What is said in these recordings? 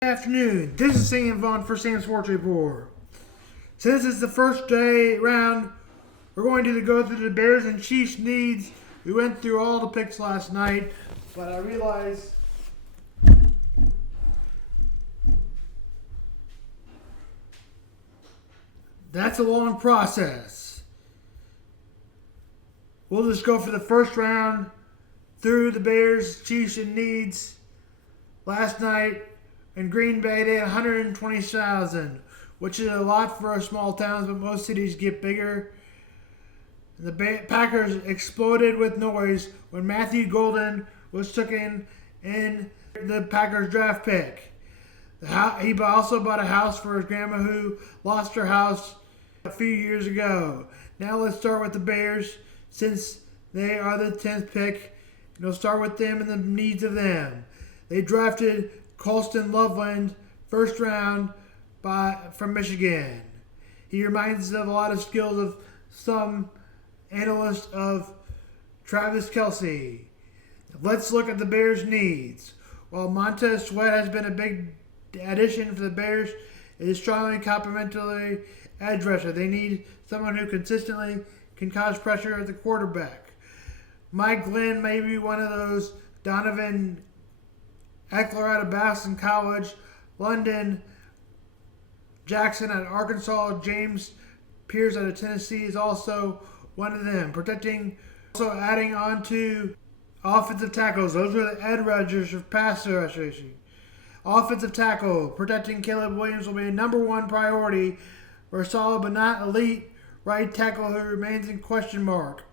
Good afternoon. This is Sam Vaughn for Sam Sports Report. Since it's the first day round, we're going to go through the Bears and Chiefs needs. We went through all the picks last night, but I realized that's a long process. We'll just go for the first round through the Bears, Chiefs, and needs. Last night in Green Bay, they had 120,000, which is a lot for small towns, but most cities get bigger. The Packers exploded with noise when Matthew Golden was taken in the Packers draft pick. He also bought a house for his grandma who lost her house a few years ago. Now let's start with the Bears since they are the 10th pick. And we'll start with them and the needs of them. They drafted Colston Loveland, first round from Michigan. He reminds us of a lot of skills of some analysts of Travis Kelce. Let's look at the Bears' needs. While Montez Sweat has been a big addition for the Bears, it is strongly complementary edge rusher. They need someone who consistently can cause pressure at the quarterback. Mike Glenn may be one of those. Donovan Eckler out of Boston College, London Jackson at Arkansas, James Pierce out of Tennessee is also one of them. Also adding on to offensive tackles. Those are the edge rushers of pass rushing. Offensive tackle, protecting Caleb Williams will be a number one priority for a solid but not elite right tackle who remains in question mark.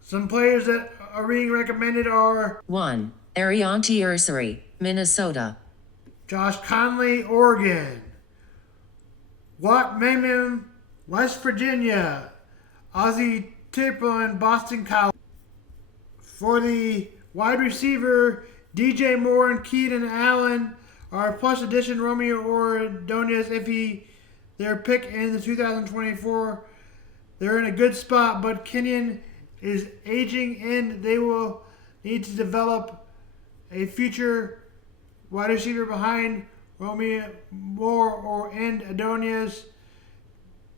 Some players that are being recommended are 1. Arianti Ursary, Minnesota. Josh Conley, Oregon. Wat Memem, West Virginia. Ozzie Tippon, Boston College. For the wide receiver, DJ Moore and Keaton Allen are a plus addition. Romeo Ordonez, their pick in the 2024. They're in a good spot, but Kenyon is aging and they will need to develop a future wide receiver behind Romeo Moore and Adonias.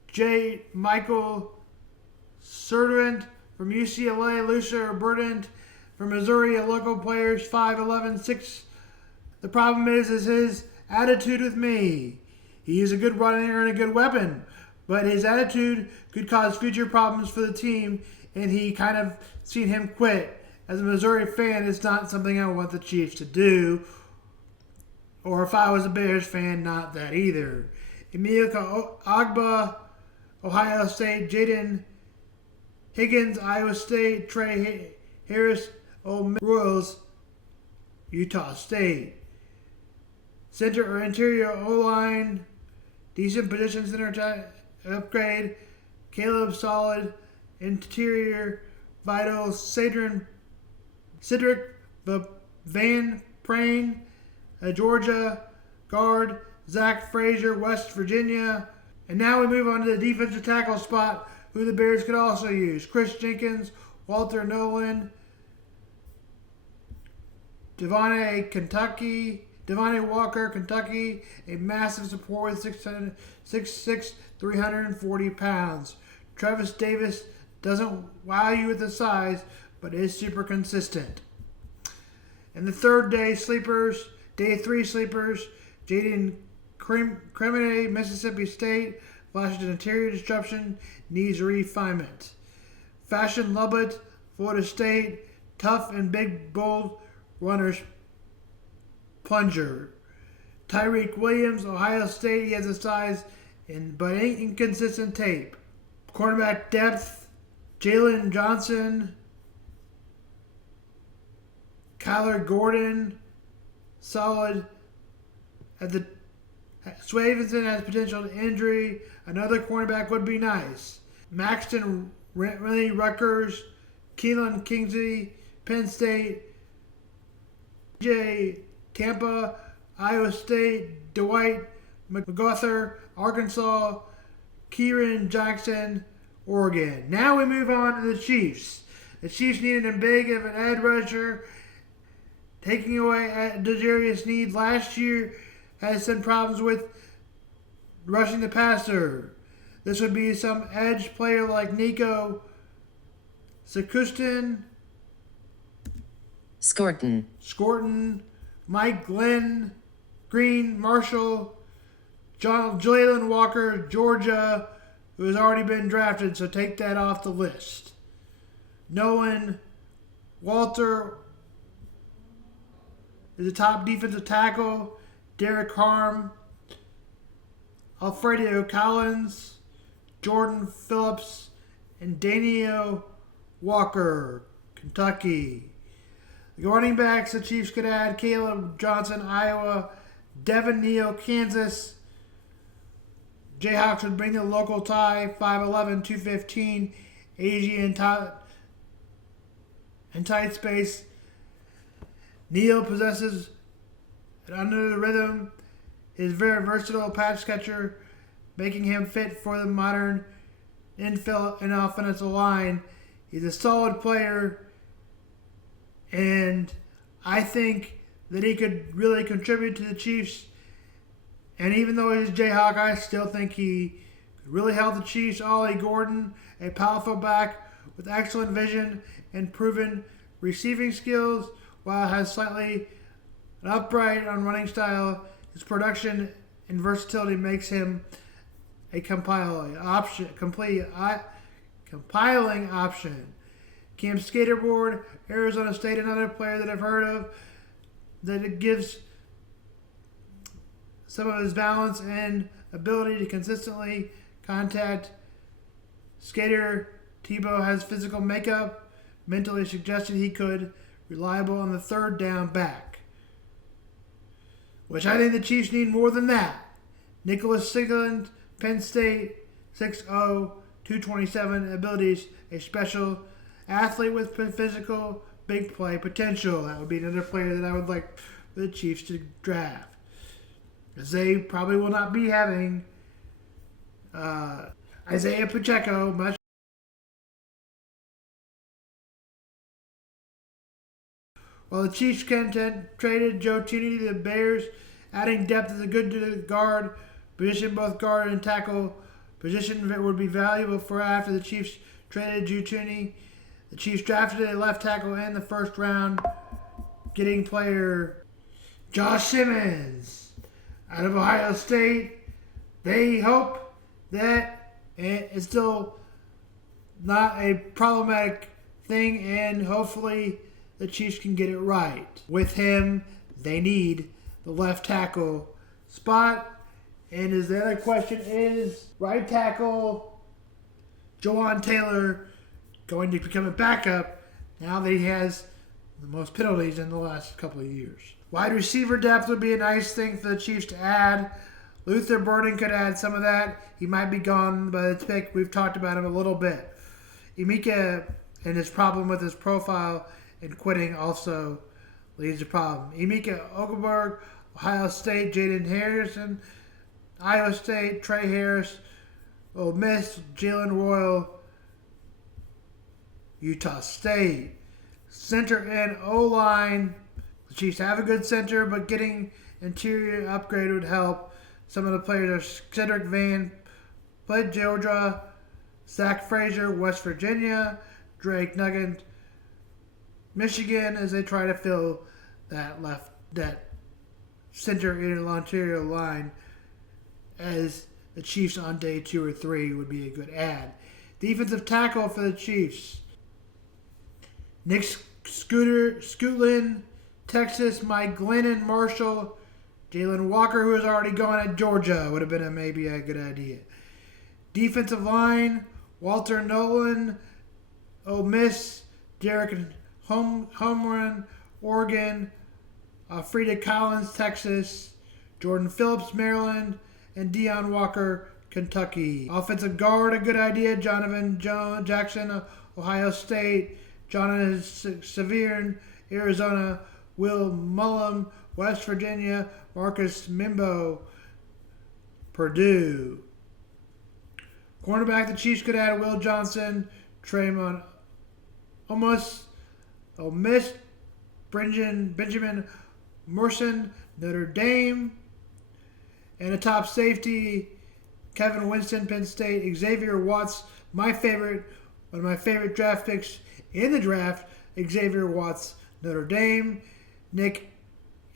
J. Michael Servant from UCLA, Lucia Burden from Missouri, a local player, 5'11", 6. The problem is his attitude with me. He is a good runner and a good weapon, but his attitude could cause future problems for the team, and he kind of seen him quit. As a Missouri fan, it's not something I want the Chiefs to do. Or if I was a Bears fan, not that either. Emeka Agba, Ohio State. Jaden Higgins, Iowa State. Trey Harris, Ole Royals, Utah State. Center or interior O-line, decent position center upgrade. Caleb Solid, interior vital. Cedric Van Prane, Georgia guard. Zach Frazier, West Virginia. And now we move on to the defensive tackle spot, who the Bears could also use. Chris Jenkins, Walter Nolan, Devontae Walker, Kentucky, a massive support with 6'6", 340 pounds. Travis Davis doesn't wow you with the size, but is super consistent. And the day 3 sleepers, Jaden Cremine, Mississippi State, flashes an interior disruption, needs refinement. Fashion Lubbock, Florida State, tough and big, bold runners, plunger. Tyreek Williams, Ohio State, he has a size but inconsistent tape. Cornerback depth, Jalen Johnson, Kyler Gordon, solid. At the Swavenson has potential injury. Another cornerback would be nice. Maxton Riley, Rutgers, Keelan Kingsley, Penn State, J. Tampa, Iowa State, Dwight McGothер, Arkansas, Kieran Jackson, Oregon. Now we move on to the Chiefs. The Chiefs needed a big of an edge rusher, taking away D'Jarius Sneed last year. has some problems with rushing the passer. This would be some edge player like Nico Sakustin, Scorton, Mike Glenn, Green, Marshall, Jalen Walker, Georgia, who has already been drafted, so take that off the list. Nolan Walter is the top defensive tackle. Derek Harm, Alfredo Collins, Jordan Phillips, and Daniel Walker, Kentucky. The running backs, the Chiefs could add Caleb Johnson, Iowa, Devin Neal, Kansas. Jayhawks would bring the local tie, 5'11", 215, Asian and tight space. Neal possesses an under the rhythm. Is very versatile pass catcher, making him fit for the modern infill and offensive line. He's a solid player, and I think that he could really contribute to the Chiefs. And even though he's a Jayhawk, I still think he could really help the Chiefs. Ollie Gordon, a powerful back with excellent vision and proven receiving skills, while has slightly an upright on running style. His production and versatility makes him a compiling option. Cam Skaterboard, Arizona State, another player that I've heard of, that it gives some of his balance and ability to consistently contact skater. Tebow has physical makeup, mentally suggested he could reliable on the third down back, which I think the Chiefs need more than that. Nicholas Sigland, Penn State, 6'0", 227 abilities, a special athlete with physical big play potential. That would be another player that I would like for the Chiefs to draft, as they probably will not be having Isaiah Pacheco much. While the Chiefs traded Joe Thuney to the Bears, adding depth is a good to the guard position, both guard and tackle position that would be valuable for after the Chiefs traded Joe Thuney. The Chiefs drafted a left tackle in the first round, getting player Josh Simmons out of Ohio State. They hope that it's still not a problematic thing, and hopefully the Chiefs can get it right. With him, they need the left tackle spot. And as the other question is, right tackle Jawan Taylor going to become a backup now that he has the most penalties in the last couple of years. Wide receiver depth would be a nice thing for the Chiefs to add. Luther Burden could add some of that. He might be gone by the pick. We've talked about him a little bit. Emeka and his problem with his profile and quitting also leads to problem. Emeka Ogleberg, Ohio State. Jaden Harrison, Iowa State. Trey Harris, Ole Miss. Jalen Royal, Utah State. Center and O-line. The Chiefs have a good center, but getting interior upgrade would help. Some of the players are Cedric Van, played Georgia. Zach Frazier, West Virginia. Drake Nugent, Michigan, as they try to fill that center interior line, as the Chiefs on day 2 or 3 would be a good add. Defensive tackle for the Chiefs: Nick Scootlin, Texas. Mike Glennon, Marshall. Jalen Walker, who is already gone at Georgia, would have been maybe a good idea. Defensive line: Walter Nolan, Ole Miss. Derek Homerun, Oregon. Frida Collins, Texas. Jordan Phillips, Maryland. And Deion Walker, Kentucky. Offensive guard, a good idea: Jonathan Jackson, Ohio State. Jonathan Severn, Arizona. Will Mullum, West Virginia. Marcus Mimbo, Purdue. Cornerback, the Chiefs could add Will Johnson, Tremont Omos, Ole Miss. Benjamin Morrison, Notre Dame. And a top safety, Kevin Winston, Penn State. Xavier Watts, one of my favorite draft picks in the draft. Xavier Watts, Notre Dame. Nick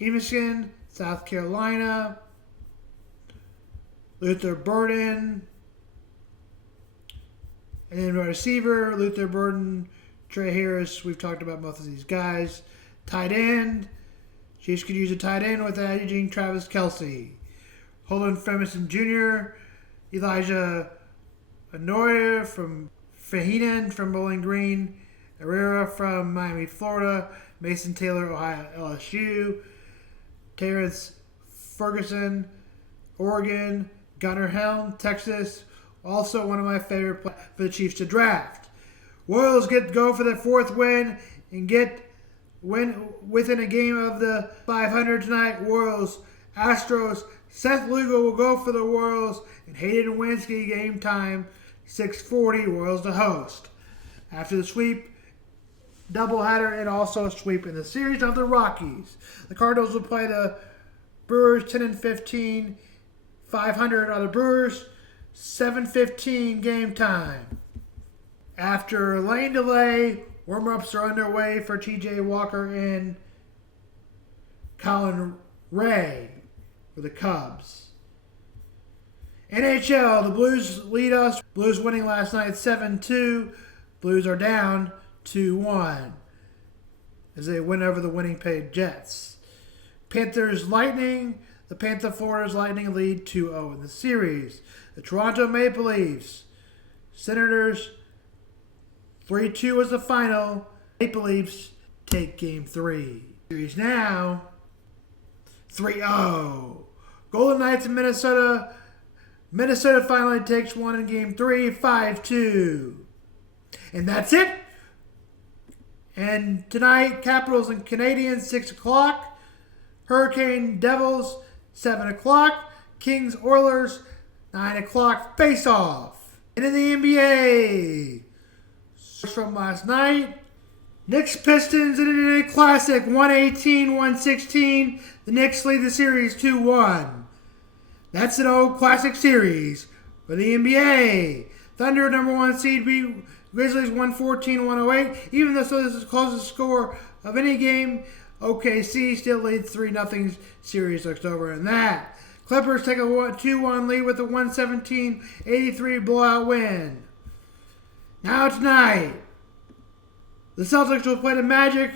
Emerson, South Carolina. Luther Burden. And then receiver, Luther Burden, Trey Harris. We've talked about both of these guys. Tight end. Chiefs could use a tight end with adding Travis Kelce. Holden Fremison Jr., Elijah Anoya from Fahinan from Bowling Green, Herrera from Miami, Florida, Mason Taylor, Ohio, LSU, Terrence Ferguson, Oregon, Gunnar Helm, Texas, also one of my favorite players for the Chiefs to draft. Royals go for their fourth win and win within a game of the 500 tonight. Royals, Astros. Seth Lugo will go for the Royals, and Hayden Wensky game time, 6:40. Royals to host. After the sweep, doubleheader, and also a sweep in the series of the Rockies. The Cardinals will play the Brewers 10-15. 500 are the Brewers. 7:15 game time. After a lane delay, warm-ups are underway for T.J. Walker and Colin Ray for the Cubs. NHL, the Blues lead us. Blues winning last night 7-2. Blues are down 2-1 as they win over the winning paid Jets. Panthers Lightning. The Florida's Lightning lead 2-0 in the series. The Toronto Maple Leafs. Senators 3-2 was the final. Maple Leafs take game 3. Series now 3-0. Golden Knights in Minnesota. Minnesota finally takes one in game 3, 5-2. And that's it. And tonight, Capitals and Canadiens, 6 o'clock. Hurricane Devils, 7 o'clock. Kings Oilers, 9 o'clock. Face off. And in the NBA, from last night, Knicks Pistons in a classic 118-116. The Knicks lead the series 2-1. That's an old classic series for the NBA. Thunder number 1 seed beat Grizzlies 114-108. Even though this is the closest score of any game, OKC still leads 3-0. Series looks over in that. Clippers take a 2-1 lead with a 117-83 blowout win. Now tonight, the Celtics will play the Magic.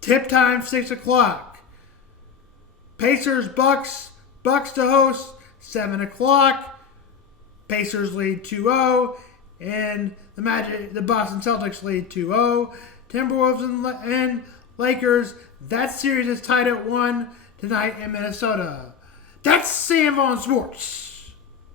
Tip time, 6 o'clock. Pacers, Bucks to host, 7 o'clock. Pacers lead 2-0. And the Boston Celtics lead 2-0. Timberwolves and Lakers, that series is tied at 1 tonight in Minnesota. That's Sam Vaughn Sports.